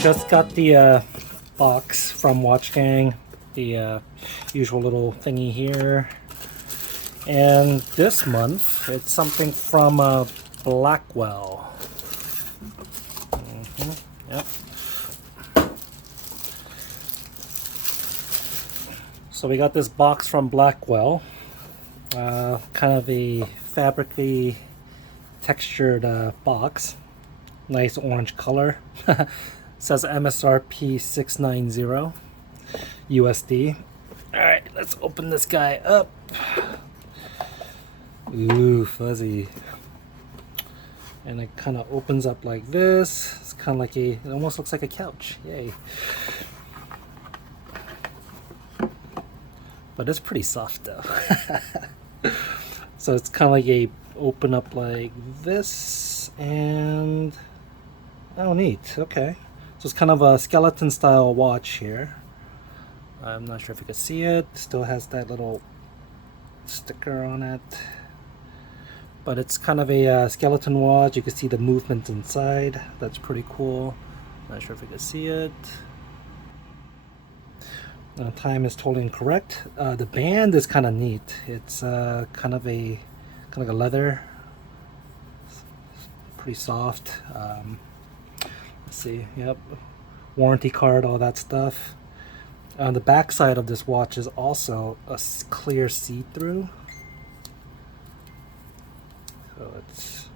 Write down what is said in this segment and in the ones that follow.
Just got the box from Watch Gang, the usual little thingy here. And this month, it's something from Blackwell. Yep. So we got this box from Blackwell. Kind of a fabrically textured box. Nice orange color. Says MSRP $690 USD. Alright, let's open this guy up. Ooh, fuzzy. And it kind of opens up like this. It's kind of like it almost looks like a couch. Yay. But it's pretty soft though. So it's kind of like a open up like this, and oh, neat. Okay, so it's kind of a skeleton style watch here. I'm not sure if you can see it. Still has that little sticker on it, but it's kind of a skeleton watch. You can see the movement inside. That's pretty cool. Not sure if you can see it. Time is totally incorrect. The band is kind of neat. It's kind of like a leather. It's pretty soft. Let's see. Yep. Warranty card, all that stuff. On the back side of this watch is also a clear see-through. So it's,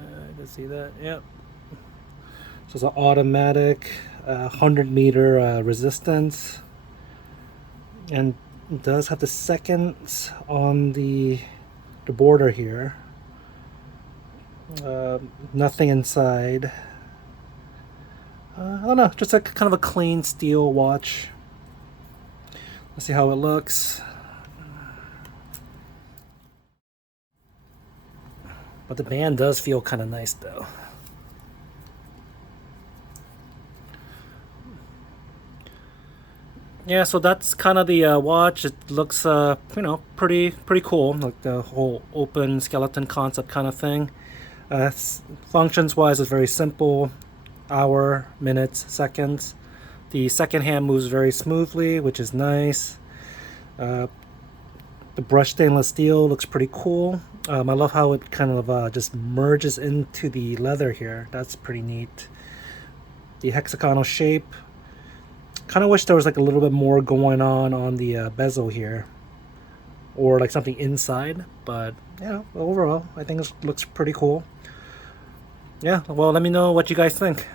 you can see that. Yep. So it's an automatic 100-meter resistance, and it does have the seconds on the border here. Nothing inside. I don't know, just like kind of a clean steel watch. Let's see how it looks. But the band does feel kind of nice though. Yeah, so that's kind of the watch. It looks, you know, pretty cool, like the whole open skeleton concept kind of thing. Functions-wise, it's very simple: hour, minutes, seconds. The second hand moves very smoothly, which is nice. The brushed stainless steel looks pretty cool. I love how it kind of just merges into the leather here. That's pretty neat. The hexagonal shape. Kind of wish there was like a little bit more going on the bezel here, or like something inside, but yeah, overall I think it looks pretty cool. Yeah, well, let me know what you guys think.